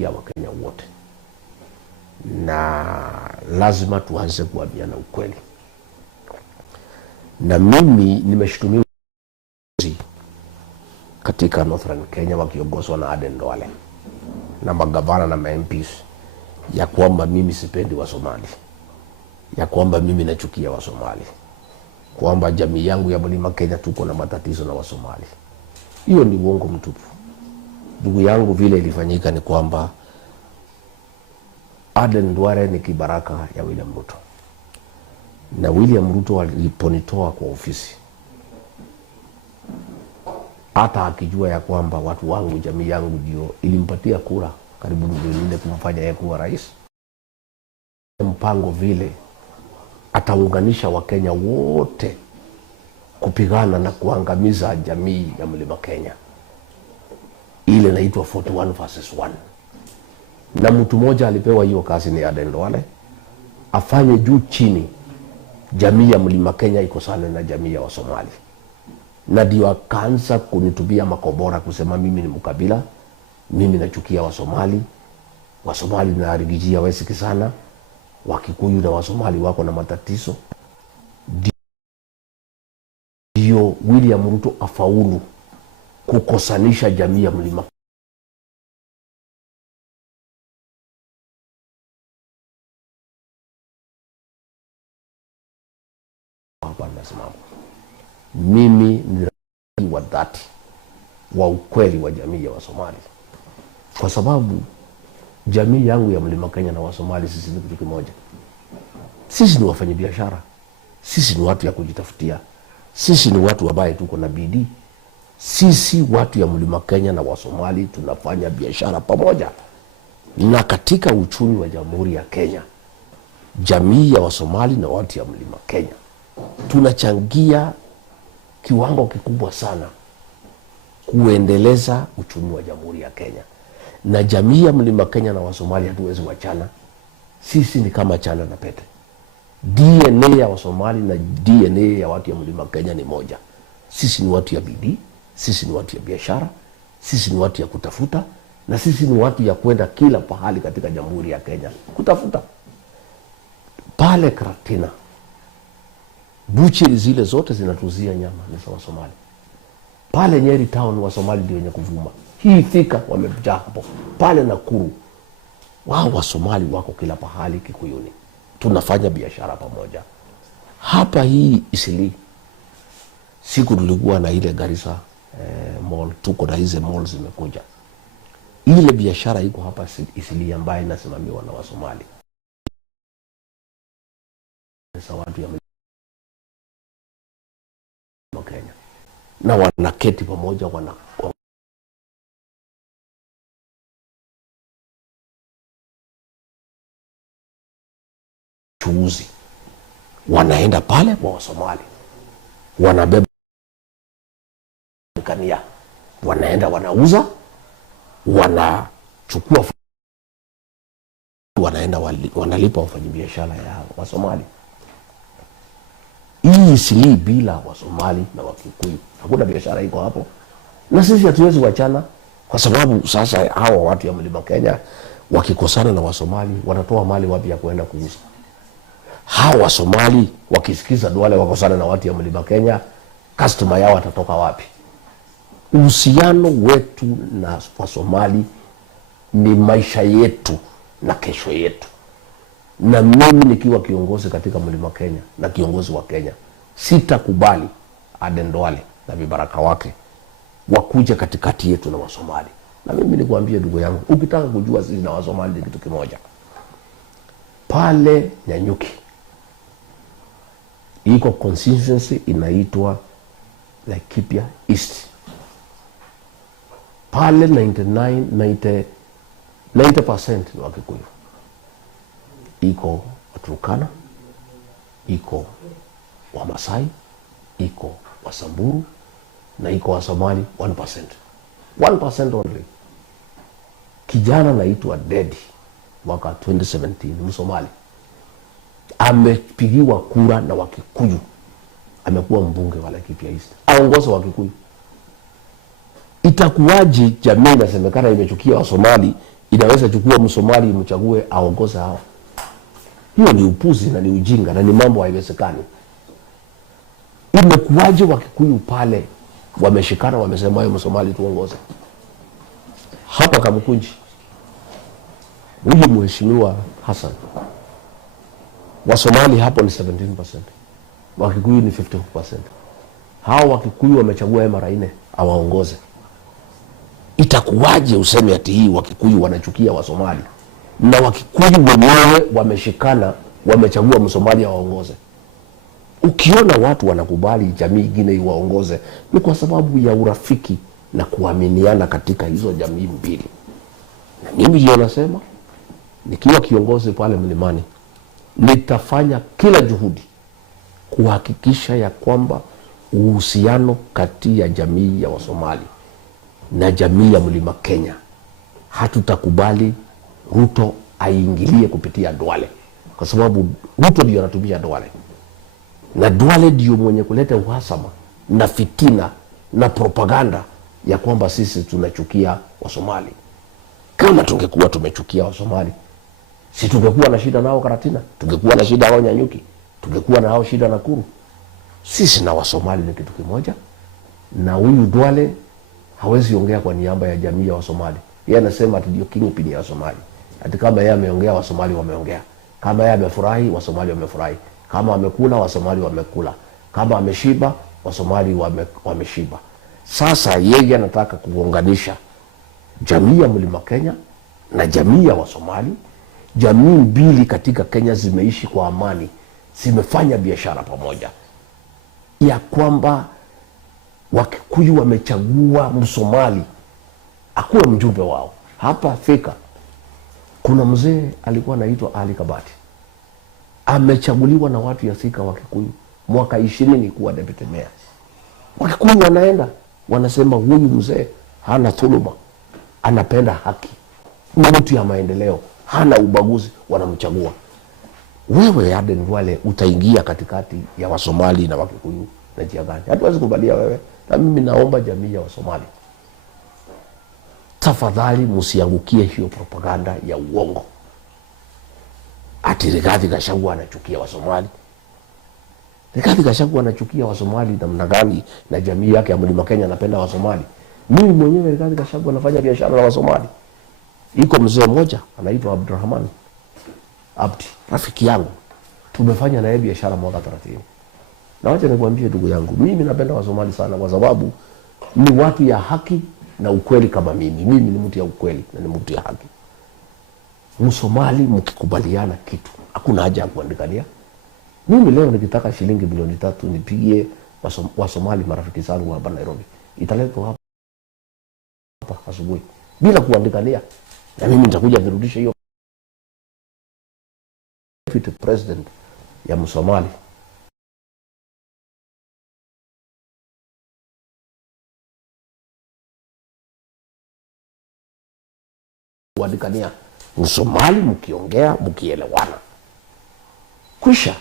tunachukia Wakenya wote, na lazima tuanze kuambiana ukweli. Na mimi nimeshutumiwa katika Northern Kenya wakiongozwa na Aden Duale na magavana na MPs ya kwamba mimi sipendi wa Somali, ya kwamba mimi nachukia wa Somali, kwamba jamii yangu ya Mlima Kenya tuko na matatizo na wa Somali. Hiyo ni uongo mtupu. Ndugu yangu, vile ilifanyika ni kwamba Aden Duale ni kibaraka ya William Ruto, na William Ruto aliponitoa kwa ofisi, hata akijua ya kwamba watu wangu, jamii yangu ndio ilimpatia kura karibu milioni 4 kumfanya yeye kuwa rais, mpango vile ataunganisha Wakenya wote kupigana na kuangamiza jamii ya Mlima Kenya, ile inaitwa 41 versus 1. Na mtu mmoja alipewa hiyo kazi ni Aden Duale, afanye juu chini jamii ya Mlima Kenya ikosane na jamii ya Wasomali. Na ndio akaanza kunitubia makobora kusema mimi ni mkabila, mimi nachukia Wasomali, Wasomali na arigijia wesiki sana, Wakikuyu na Wasomali wako na matatizo. Ndio William Ruto afaulu kukosanisha jamii ya Mlima hapa. Nasimama mimi ni wa dhati wa ukweli wa jamii ya Wasomali, kwa sababu jamii yangu ya Mlima Kenya na Wasomali sisi ni kitu kimoja. Sisi ni wafanyabiashara, sisi ni watu ya kujitafutia, sisi ni watu ambaye tuko na bidii. Sisi watu ya Mlima Kenya na Wasomali tunafanya biashara pamoja, na katika uchumi wa Jamhuri ya Kenya, jamii ya Wasomali na watu ya Mlima Kenya tunachangia kiwango kikubwa sana kuendeleza uchumi wa Jamhuri ya Kenya. Na jamii ya Mlima Kenya na Wasomali hatuwezi wachana. Sisi ni kama chana na pete. DNA ya Wasomali na DNA ya watu ya Mlima Kenya ni moja. Sisi ni watu ya bidii, sisi ni watu ya biashara, sisi ni watu ya kutafuta, na sisi ni watu ya kwenda kila pahali katika Jamhuri ya Kenya kutafuta. Pale Karatina, bucheri zile zote zinatuzia nyama ni za Wasomali. Pale Nyeri town Wasomali ndio wenye kuvuma. Hii Thika wamejaa hapo. Pale Nakuru wao Wasomali wako kila pahali Kikuyuni. Tunafanya biashara pamoja. Hapa hii Eastleigh, siku tulikuwa na ile Garissa mall, tuko na hizo mall zimekuja. Ile biashara iko hapa Eastleigh ambayo inasimamiwa na Wasomali. Sasa watu ya Kenya na wanaketi pamoja, chuuzi wanaenda pale kwa Wasomali, wanabeba kania, wanaenda wanauza, wanachukua, wanaenda wanalipa wafanyabiashara ya Wasomali. Hii Eastleigh bila Wasomali na Wakikuyu hakuna biashara iko hapo. Na sisi hatuwezi wachana, kwa sababu sasa hawa watu ya Mlima Kenya wakikosana na Wasomali wanatoa mali wapi ya kuenda kuuza? Hawa Wasomali wakisikiza Duale wakosana na watu ya Mlima Kenya, customer yao atatoka wapi? Uhusiano wetu na Wasomali ni maisha yetu na kesho yetu. Na mimi nikiwa kiongozi katika Mlima Kenya na kiongozi wa Kenya, sitakubali Aden Duale na vibaraka wake wakuja katikati yetu na Wasomali. Na mimi nikuambie ndugu yangu, ukitaka kujua sisi na Wasomali ni kitu kimoja, pale Nyanyuki iko constituency inaitwa Laikipia East. Pale 90% ni Wakikuyu. Iko Waturkana, iko Wamasai, iko Wasamburu, na iko Wasomali 1%. 1% only. Kijana naitwa Dedi mwaka 2017, Msomali, amepigiwa kura na Wakikuyu, amekuwa mbunge wa Laikipia East, aongoza Wakikuyu. Itakuwaje jamii inasemekana imechukia Wasomali inaweza chukua Msomali mchague aongoze hao. Hiyo ni upuzi na ni ujinga na ni mambo haiwezekani. Imekuwaje Wakikuyu pale wameshikana wamesema yeye Msomali tuongoze? Hapa Kamukunji, huyu mheshimiwa Hassan, Wasomali hapo ni 17%, Wakikuyu ni 50%. Hao Wakikuyu wamechagua yeye mara 4 awaongoze. Itakuwaje useme ati hii Wakikuyu wanachukia Wasomali na Wakikuyu wenyewe wameshikana wamechagua Msomali awaongoze? Ukiona watu wanakubali jamii nyingine iwaongoze ni kwa sababu ya urafiki na kuaminiana katika hizo jamii mbili. Na mimi ndio nasema nikiwa kiongozi pale Mlimani, nitafanya kila juhudi kuhakikisha ya kwamba uhusiano kati ya jamii ya Wasomali na jamii ya Mlima Kenya, hatutakubali Ruto aingilie kupitia Duale, kwa sababu Ruto ndio anatumia Duale, na Duale ndio mwenye kuleta uhasama na fitina na propaganda ya kwamba sisi tunachukia Wasomali. Kama tungekuwa tumechukia Wasomali, si tungekuwa na shida nao Karatina, tungekuwa na shida nao Nyanyuki, tungekuwa na hao shida Nakuru. Sisi na Wasomali ni kitu kimoja, na huyu Duale hawezi ongea kwa niaba ya jamii ya Wasomali. Yeye anasema ati ndio kingpin ya Wasomali. Ati kama yeye ameongea Wasomali wameongea. Kama yeye amefurahi Wasomali wamefurahi. Kama amekula Wasomali wamekula. Kama ameshiba Wasomali wameshiba. Sasa yeye anataka kuunganisha jamii ya Mlima Kenya na jamii ya Wasomali. Jamii mbili katika Kenya zimeishi kwa amani, zimefanya biashara pamoja, ya kwamba Wakikuyu wamechagua Msomali akuwe mjumbe wao. Hapa Thika kuna mzee alikuwa anaitwa Ali Kabati, amechaguliwa na watu ya Thika Wakikuyu mwaka 20 kuwa deputy mayor. Wakikuyu wanaenda wanasema huyu mzee hana dhuluma, anapenda haki, ni mtu ya maendeleo, hana ubaguzi, wanamchagua. Wewe Aden Duale utaingia katikati ya Wasomali na Wakikuyu na njia gani? Hatuwezi kubalia wewe. Na mimi naomba jamii ya Wasomali, tafadhali msiangukie hiyo propaganda ya uongo ati Rigathi Gachagua anachukia Wasomali. Rigathi Gachagua anachukia Wasomali namna gani na jamii yake ya Mlima Kenya anapenda Wasomali? Mimi mwenyewe Rigathi Gachagua anafanya biashara na Wasomali. Iko mzee mmoja anaitwa Abdurrahman Abdi, rafiki yangu, tumefanya na yeye biashara mwaka 30. Na wacha nikwambie ndugu yangu, mimi napenda Wasomali sana kwa sababu ni watu ya haki na ukweli kama mimi. Mimi ni mtu ya ukweli na ni mtu ya haki. Msomali mkikubaliana kitu, hakuna haja ya kuandikania. Mimi leo nikitaka shilingi milioni 3 nipigie Wasomali marafiki zangu hapa Nairobi, italetwa hapa asubuhi bila kuandikania, na mimi nitakuja nirudishe hiyo. Deputy President ya Msomali kuandikania. Msomali mkiongea mkielewana kwisha.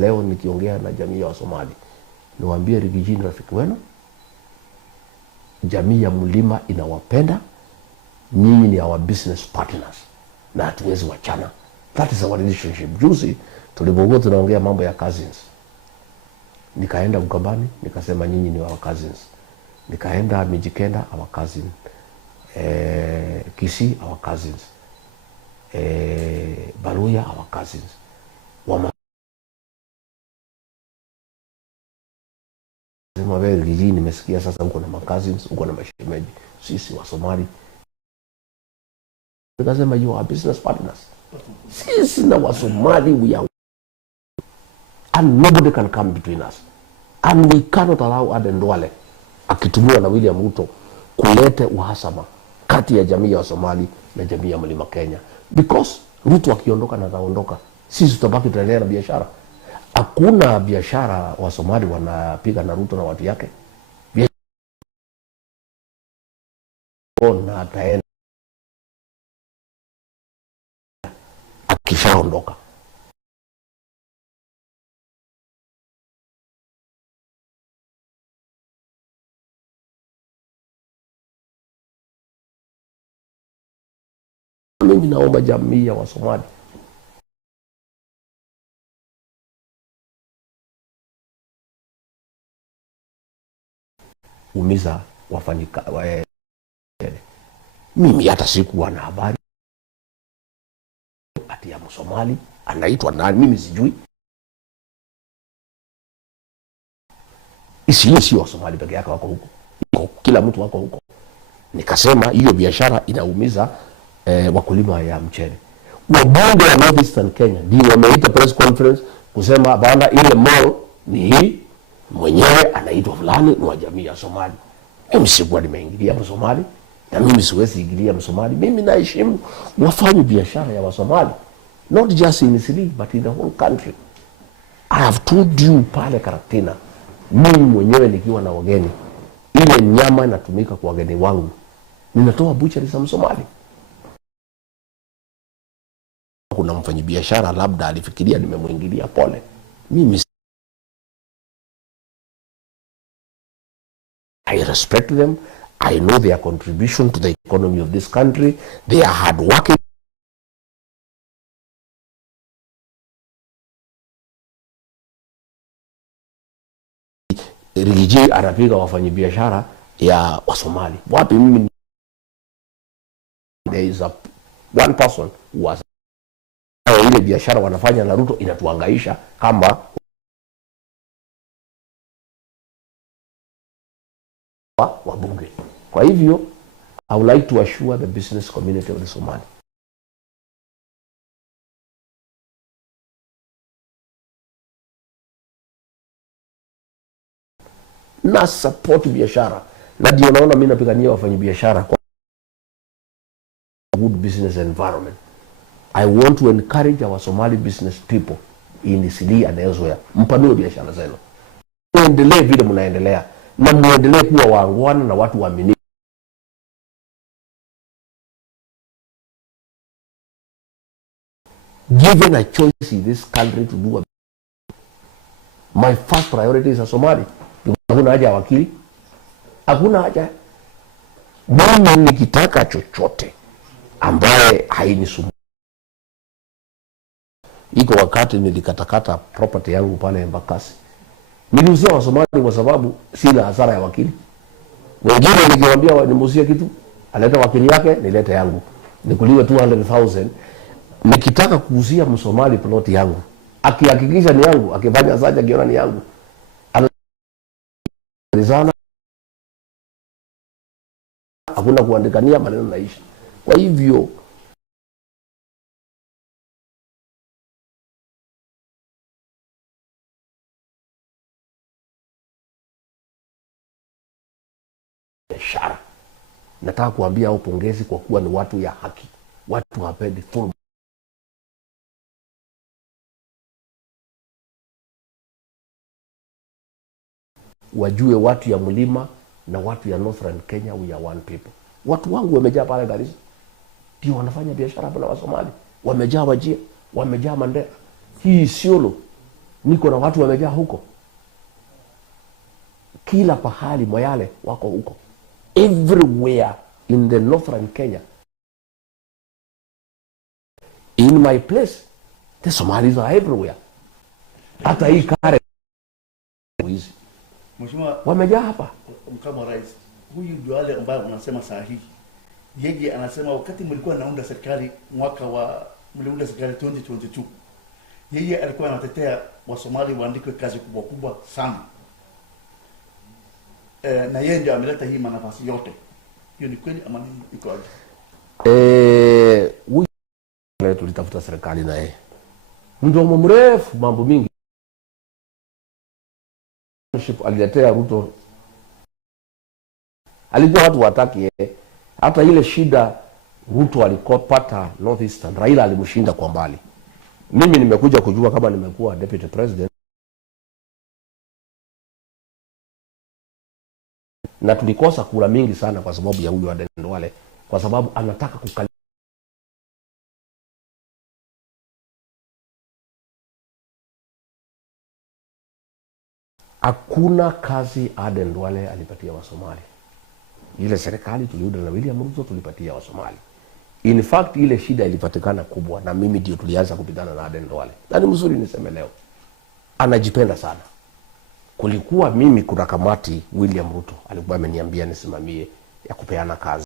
Leo nikiongea na jamii ya Wasomali niwaambie Rigiji ni rafiki wenu, jamii ya Mlima inawapenda, nyinyi ni our business partners na hatuwezi wachana. That is our relationship. Juzi tulipokuwa tunaongea mambo ya cousins, nikaenda Ukambani nikasema nyinyi ni our cousins. Nikaenda Mijikenda our cousin, Kisii our cousins, Baruya our cousins. Sema wewe Rigiji, nimesikia sasa uko na cousins, uko na mashemeji, sisi Wasomali. Nikasema you are business partners. Sisi na Wasomali we are, and nobody can come between us, and we cannot allow Aden Duale akitumiwa na William Ruto kulete uhasama kati ya jamii ya Wasomali na jamii ya Mlima Kenya, because Ruto akiondoka na ataondoka, sisi tutabaki tunaendelea na biashara. Hakuna biashara Wasomali wanapiga na Ruto na watu yake. Na ataenda akishaondoka. mimi naomba jamii ya Wasomali umiza wafanyika mimi hata sikuwa na habari ati ya Msomali anaitwa nani, mimi sijui. Sio Wasomali peke yake wako huko, kila mtu wako huko. Nikasema hiyo biashara inaumiza wakulima ya mchele. Wabunge wa North Eastern Kenya ndio wameita press conference kusema bana, ile mall ni hii, mwenyewe anaitwa fulani, ni wa jamii ya Somali. Mimi sikuwa nimeingilia Msomali na mimi siwezi ingilia Msomali. Mimi naheshimu wafanye biashara ya Wasomali, not just in Eastleigh but in the whole country. I have told you pale Karatina, mimi mwenyewe nikiwa na wageni, ile nyama inatumika kwa wageni wangu ninatoa butchery za Msomali. Kuna mfanyabiashara labda alifikiria nimemuingilia, pole. Mimi I respect them. I know their contribution to the economy of this country. They are hard working. Rigiji anapiga wafanyabiashara ya Wasomali. Wapi mimi? There is one person who was ile biashara wanafanya na Ruto inatuangaisha kama wabunge. Kwa hivyo I would like to assure the business community of the Somali, na support biashara, na ndio naona mimi napigania wafanyabiashara kwa good business environment. I want to encourage our Somali business people in Eastleigh and elsewhere, mpanue biashara zenu, muendelee vile mnaendelea, na muendelee kuwa waangwana na watu waaminifu. Given a choice in this country to do my first priority is a Somali. Hakuna haja ya wakili, hakuna haja. Mimi nikitaka chochote ambaye hainisumbui. Iko wakati nilikatakata property yangu pale Embakasi, niliuzia Wasomali kwa sababu sina hasara ya wakili. Wengine nikiwaambia nimuuzie kitu, aleta wakili yake, nilete yangu, nikuliwe 200,000. Nikitaka kuuzia Msomali plot yangu, akihakikisha ni yangu, akifanya saja akiona ni yangu, analizana, hakuna kuandikania, maneno naisha. Kwa hivyo biashara, nataka kuambia au pongezi kwa kuwa ni watu ya haki, watu hawapendi dhulma. Wajue watu ya mlima na watu ya Northern Kenya, we are one people. Watu wangu wamejaa pale Garissa, ndio wanafanya biashara hapa na Wasomali. Wamejaa Wajir, wamejaa Mandera, hii Isiolo niko na watu wamejaa huko, kila pahali Moyale wako huko, everywhere in the Northern Kenya. In my place the Somalis are everywhere. Hata hii Kare hizi Mheshimiwa wamejaa hapa. Makamu wa Rais, huyu ndio wale ambao unasema sahihi. Yeye anasema wakati mlikuwa naunda serikali mliunda serikali 2022, yeye alikuwa anatetea Wasomali waandikwe kazi kubwa kubwa sana. Na yeye ndio ameleta hii nafasi yote. Hiyo ni kweli ama iko aje? Huyu tulitafuta serikali na yeye mdomo mrefu, mambo mingi aliletea Ruto, alijua watu wataki. Hata ile shida Ruto alikopata North Eastern, Raila alimshinda kwa mbali. Mimi nimekuja kujua kama nimekuwa deputy president, na tulikosa kura mingi sana kwa sababu ya huyu Aden Duale, kwa sababu anataka kukali. Hakuna kazi Aden Duale alipatia Wasomali. Ile serikali tuliunda na William Ruto tulipatia Wasomali. In fact ile shida ilipatikana kubwa na mimi ndio tulianza kupigana na Aden Duale. Na ni mzuri niseme leo. Anajipenda sana. Kulikuwa mimi kuna kamati William Ruto alikuwa ameniambia nisimamie ya kupeana kazi.